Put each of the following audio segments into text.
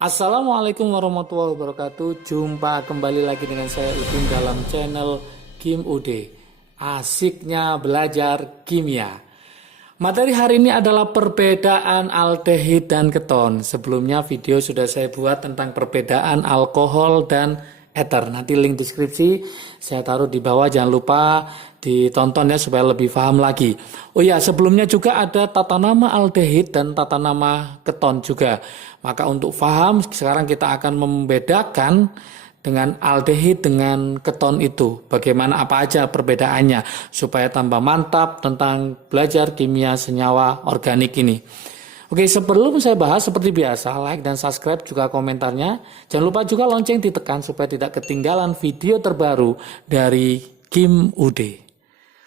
Assalamualaikum warahmatullahi wabarakatuh. Jumpa kembali lagi dengan saya Udin dalam channel Kim UD. Asiknya belajar kimia. Materi hari ini adalah perbedaan aldehid dan keton. Sebelumnya video sudah saya buat tentang perbedaan alkohol dan ether. Nanti link deskripsi saya taruh di bawah, jangan lupa ditonton ya supaya lebih paham lagi. Oh ya, sebelumnya juga ada tata nama aldehid dan tata nama keton juga. Maka untuk paham sekarang kita akan membedakan dengan aldehid dengan keton itu. Bagaimana apa aja perbedaannya supaya tambah mantap tentang belajar kimia senyawa organik ini. Oke, sebelum saya bahas seperti biasa, like dan subscribe juga komentarnya. Jangan lupa juga lonceng ditekan supaya tidak ketinggalan video terbaru dari Kim UD.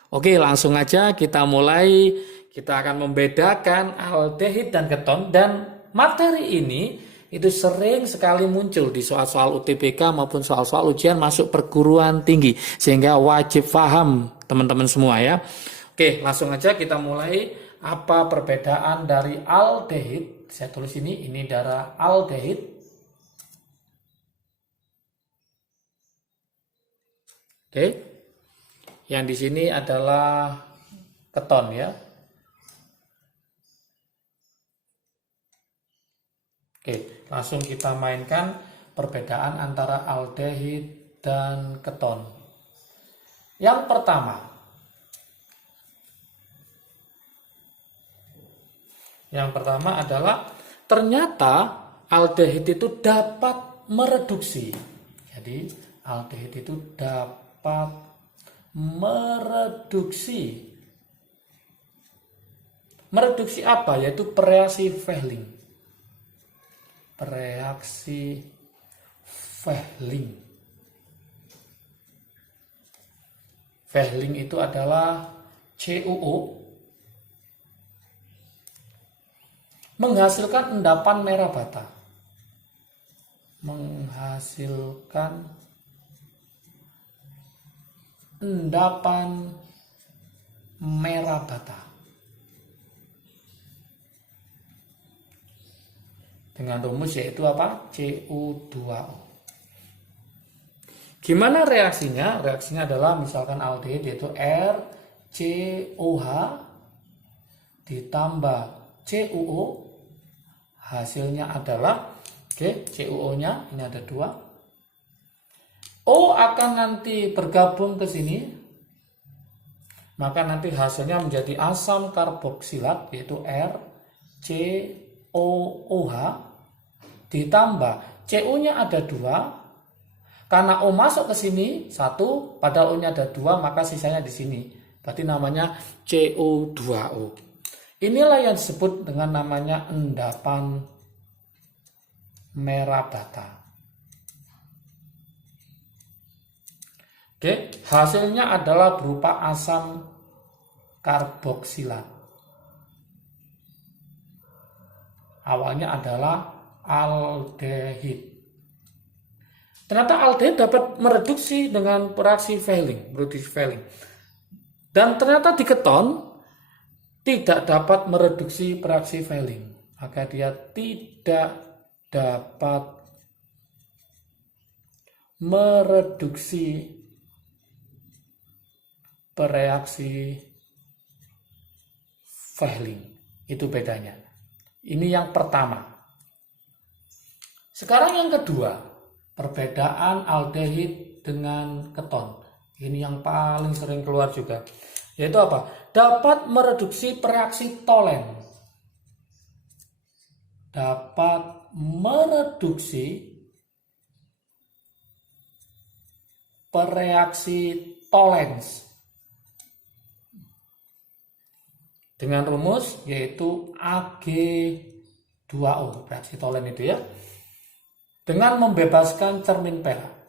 Oke, langsung aja kita mulai. Kita akan membedakan aldehid dan keton, dan materi ini itu sering sekali muncul di soal-soal UTBK maupun soal-soal ujian masuk perguruan tinggi, sehingga wajib paham teman-teman semua ya. Oke, langsung aja kita mulai. Apa perbedaan dari aldehid? Saya tulis ini darah aldehid. Oke, yang di sini adalah keton ya. Oke, langsung kita mainkan perbedaan antara aldehid dan keton. Yang pertama adalah ternyata aldehid itu dapat mereduksi. Jadi aldehid itu dapat mereduksi. Mereduksi apa? Yaitu bereaksi Fehling. Bereaksi Fehling. Fehling itu adalah CuO menghasilkan endapan merah bata. Menghasilkan endapan merah bata. Dengan rumus yaitu apa? Cu2O. Gimana reaksinya? Reaksinya adalah misalkan aldehid yaitu RCOH ditambah CuO. Hasilnya adalah CuO-nya ini ada 2. O akan nanti bergabung ke sini. Maka nanti hasilnya menjadi asam karboksilat yaitu RCOOH ditambah Cu-nya ada 2. Karena O masuk ke sini 1, padahal O-nya ada 2, maka sisanya di sini. Berarti namanya CO2O. Inilah yang disebut dengan namanya endapan merah bata. Oke, hasilnya adalah berupa asam karboksilat. Awalnya adalah aldehid. Ternyata aldehid dapat mereduksi dengan bereaksi Fehling, dan ternyata di keton tidak dapat mereduksi bereaksi Fehling, maka dia tidak dapat mereduksi bereaksi Fehling. Itu bedanya. Ini yang pertama. Sekarang yang kedua, perbedaan aldehid dengan keton. Ini yang paling sering keluar juga. Yaitu apa? Dapat mereduksi bereaksi Tolen. Dapat mereduksi bereaksi Tolens. Dengan rumus yaitu Ag2O, bereaksi Tolen itu ya. Dengan membebaskan cermin perak.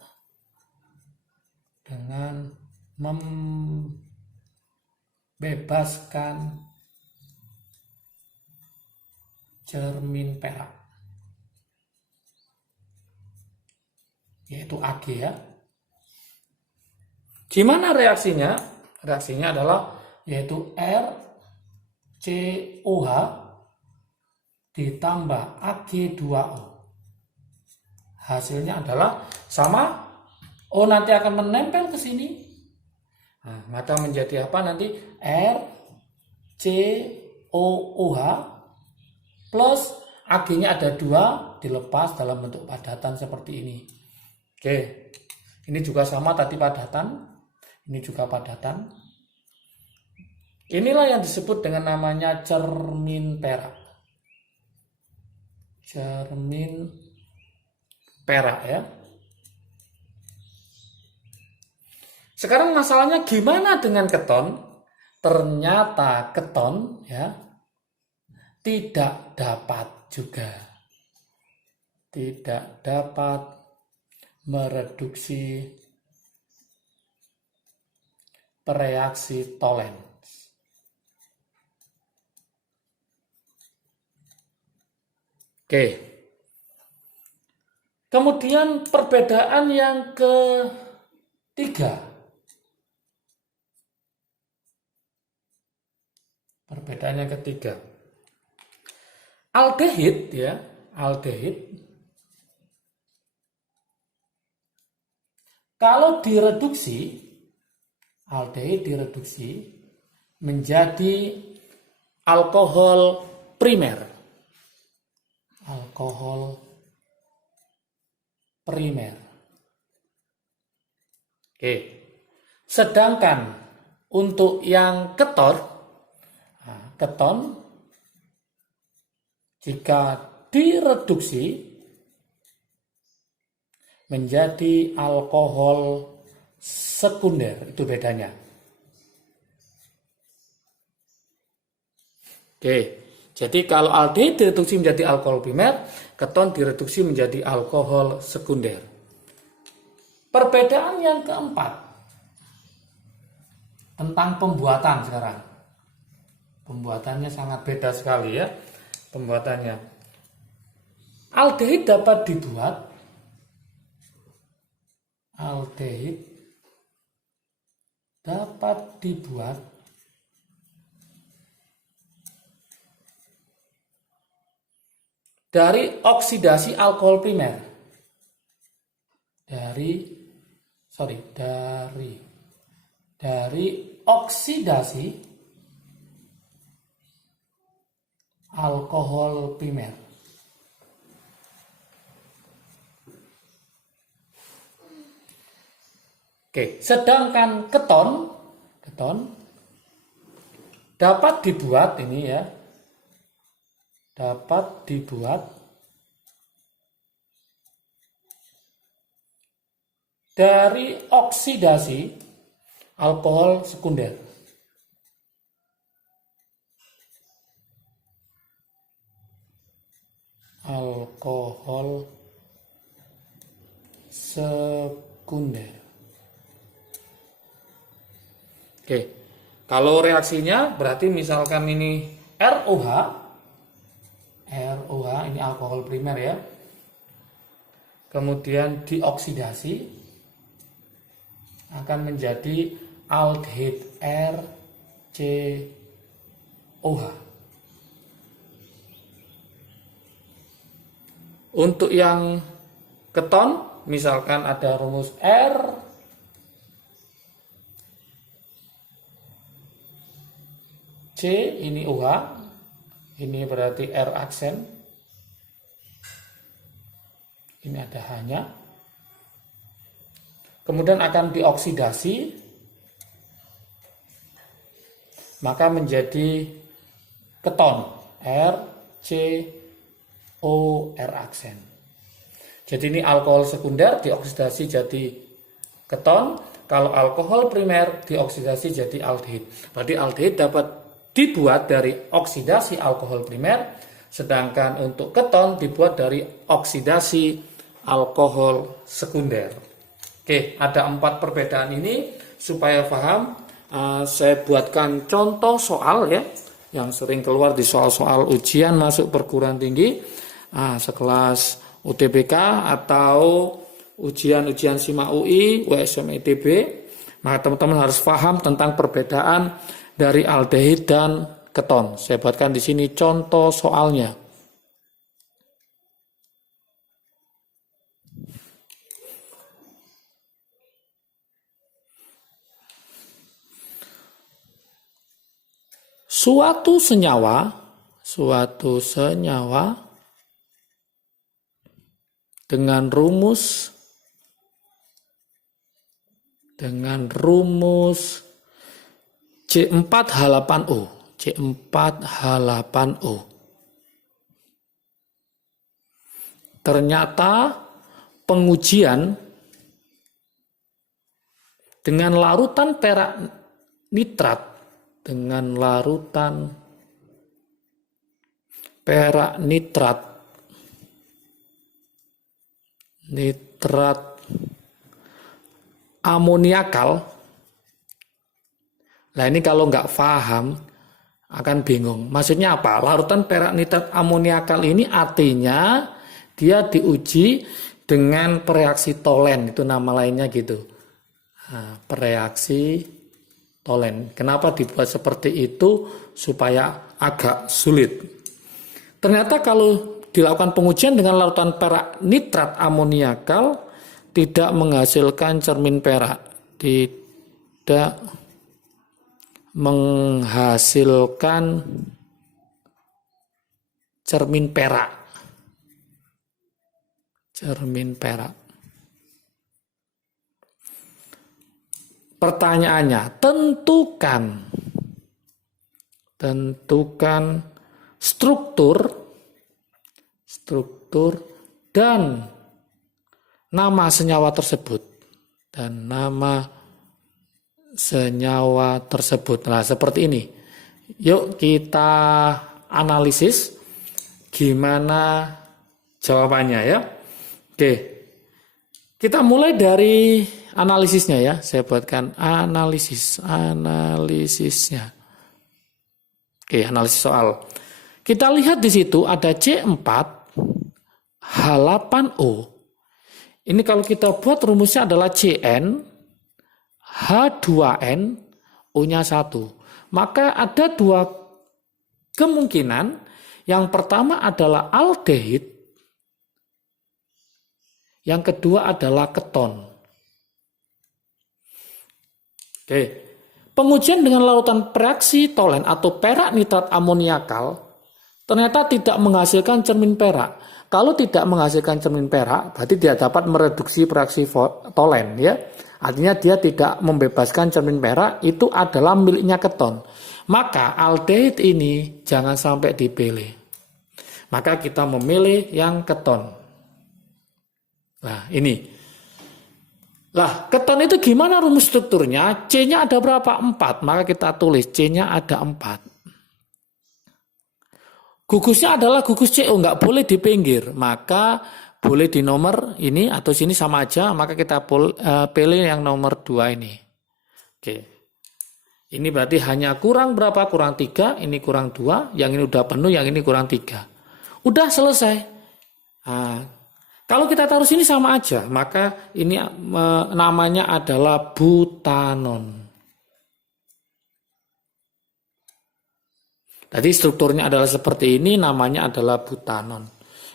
Dengan membebaskan cermin perak. Yaitu Ag ya. Gimana reaksinya? Reaksinya adalah yaitu RCOH ditambah Ag2O. hasilnya adalah sama. O nanti akan menempel ke sini. Nah, maka menjadi apa nanti? RCOOH plus Ag-nya ada 2 dilepas dalam bentuk padatan seperti ini. Oke, ini juga sama tadi padatan, ini juga padatan. Inilah yang disebut dengan namanya cermin perak. Cermin perak ya. Sekarang masalahnya gimana dengan keton? Ternyata keton ya tidak dapat juga. Tidak dapat mereduksi bereaksi Tollens. Oke. Kemudian perbedaan yang ketiga. Perbedaan yang ketiga. Aldehid ya, aldehid kalau direduksi, aldehid direduksi menjadi alkohol primer. Alkohol primer. Oke. Sedangkan untuk yang keton jika direduksi menjadi alkohol sekunder, itu bedanya. Oke, jadi kalau aldehid direduksi menjadi alkohol primer, keton direduksi menjadi alkohol sekunder. Perbedaan yang keempat tentang pembuatan sekarang. Pembuatannya sangat beda sekali ya. Pembuatannya. Aldehid dapat dibuat. Aldehid dapat dibuat dari oksidasi alkohol primer. Dari oksidasi alkohol primer. Oke, sedangkan keton dapat dibuat ini ya. Dapat dibuat dari oksidasi alkohol sekunder. Alkohol sekunder. Oke, kalau reaksinya berarti misalkan ini ROH ini alkohol primer ya. Kemudian dioksidasi akan menjadi aldehid RCOH. Untuk yang keton misalkan ada rumus R C ini OH, ini berarti R aksen, ini ada H-nya, kemudian akan dioksidasi, maka menjadi keton RCOR aksen. Jadi ini alkohol sekunder dioksidasi jadi keton, kalau alkohol primer dioksidasi jadi aldehid. Berarti aldehid dapat dibuat dari oksidasi alkohol primer, sedangkan untuk keton dibuat dari oksidasi alkohol sekunder. Oke, ada 4 perbedaan ini supaya paham. Saya buatkan contoh soal ya, yang sering keluar di soal-soal ujian masuk perguruan tinggi, sekelas UTBK atau ujian-ujian SIMA UI, USM ITB. Maka teman-teman harus paham tentang perbedaan dari aldehid dan keton. Saya buatkan di sini contoh soalnya. suatu senyawa dengan rumus C4H8O. Ternyata pengujian dengan larutan perak nitrat amoniakal. Nah ini kalau nggak paham akan bingung. Maksudnya apa? Larutan perak nitrat amoniakal ini artinya dia diuji dengan pereaksi Tholen, itu nama lainnya gitu. Nah, pereaksi Tholen. Kenapa dibuat seperti itu? Supaya agak sulit. Ternyata kalau dilakukan pengujian dengan larutan perak nitrat amoniakal tidak menghasilkan cermin perak. Tidak menghasilkan cermin perak. Pertanyaannya, tentukan struktur dan nama senyawa tersebut. Nah, seperti ini. Yuk kita analisis gimana jawabannya ya. Oke. Kita mulai dari analisisnya ya. Saya buatkan analisisnya. Oke, analisis soal. Kita lihat di situ ada C4H8O. Ini kalau kita buat rumusnya adalah Cn H2n O-nya 1. Maka ada dua kemungkinan. Yang pertama adalah aldehid. Yang kedua adalah keton. Oke. Pengujian dengan larutan pereaksi Tholen atau perak nitrat amoniakal ternyata tidak menghasilkan cermin perak. Kalau tidak menghasilkan cermin perak, berarti dia dapat mereduksi pereaksi Tholen ya. Artinya dia tidak membebaskan cermin perak, itu adalah miliknya keton. Maka aldehid ini jangan sampai dipilih. Maka kita memilih yang keton. Nah, ini. Lah, keton itu gimana rumus strukturnya? C-nya ada berapa? 4. Maka kita tulis C-nya ada 4. Gugusnya adalah gugus CO, nggak boleh di pinggir. Maka boleh di nomor ini atau sini sama aja. Maka kita pilih yang nomor 2 ini. Oke. Ini berarti hanya kurang berapa? Kurang 3, ini kurang 2. Yang ini udah penuh, yang ini kurang 3. Udah selesai. Nah, kalau kita taruh sini sama aja, maka ini namanya adalah butanon. Jadi strukturnya adalah seperti ini, namanya adalah butanon.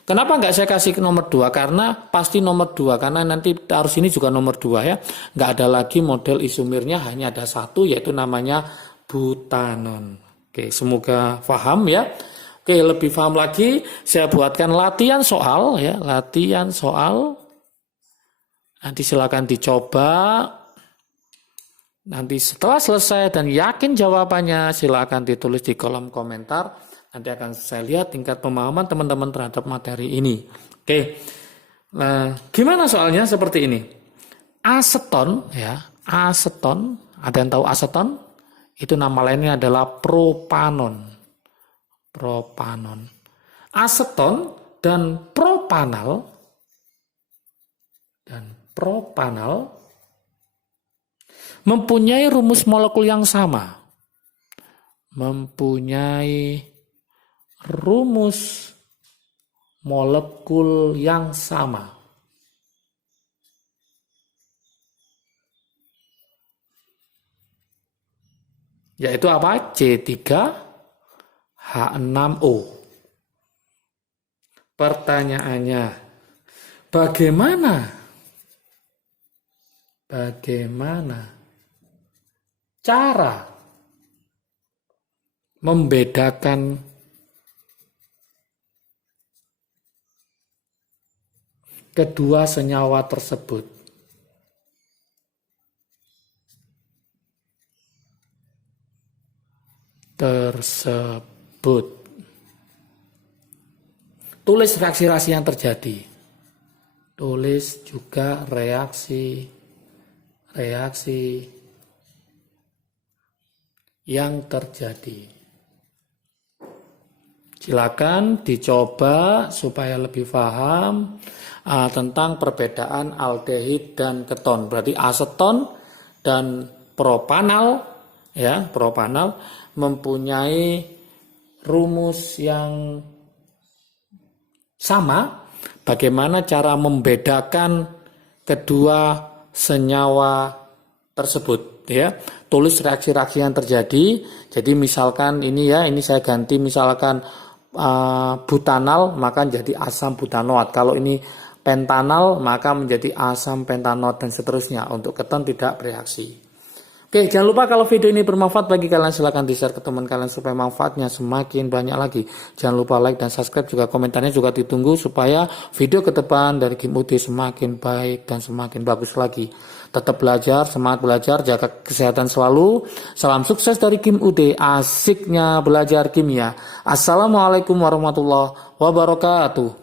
Kenapa nggak saya kasih ke nomor 2? Karena pasti nomor 2, karena nanti taruh sini juga nomor 2 ya. Nggak ada lagi model isomernya, hanya ada satu, yaitu namanya butanon. Oke, semoga paham ya. Oke, lebih paham lagi, saya buatkan latihan soal ya, latihan soal. Nanti silakan dicoba. Nanti setelah selesai dan yakin jawabannya, silakan ditulis di kolom komentar. Nanti akan saya lihat tingkat pemahaman teman-teman terhadap materi ini. Oke. Nah, gimana soalnya seperti ini? Aseton ya, aseton, ada yang tahu aseton? Itu nama lainnya adalah propanon. Propanon. Aseton dan propanal mempunyai rumus molekul yang sama. Mempunyai rumus molekul yang sama. Yaitu apa? C3H6O. Pertanyaannya, bagaimana cara membedakan kedua senyawa tersebut. Tulis reaksi-reaksi yang terjadi. Tulis juga reaksi yang terjadi. Silakan dicoba supaya lebih paham tentang perbedaan aldehid dan keton. Berarti aseton dan propanal, ya, propanal mempunyai rumus yang sama. Bagaimana cara membedakan kedua senyawa tersebut, ya. Tulis reaksi-reaksi yang terjadi. Jadi misalkan ini ya, ini saya ganti misalkan butanal maka jadi asam butanoat. Kalau ini pentanal maka menjadi asam pentanoat dan seterusnya. Untuk keton tidak bereaksi. Oke, jangan lupa kalau video ini bermanfaat bagi kalian, silahkan di-share ke teman kalian supaya manfaatnya semakin banyak lagi. Jangan lupa like dan subscribe, juga komentarnya juga ditunggu supaya video ke depan dari Kim UD semakin baik dan semakin bagus lagi. Tetap belajar, semangat belajar, jaga kesehatan selalu. Salam sukses dari Kim UD, asiknya belajar kimia. Assalamualaikum warahmatullahi wabarakatuh.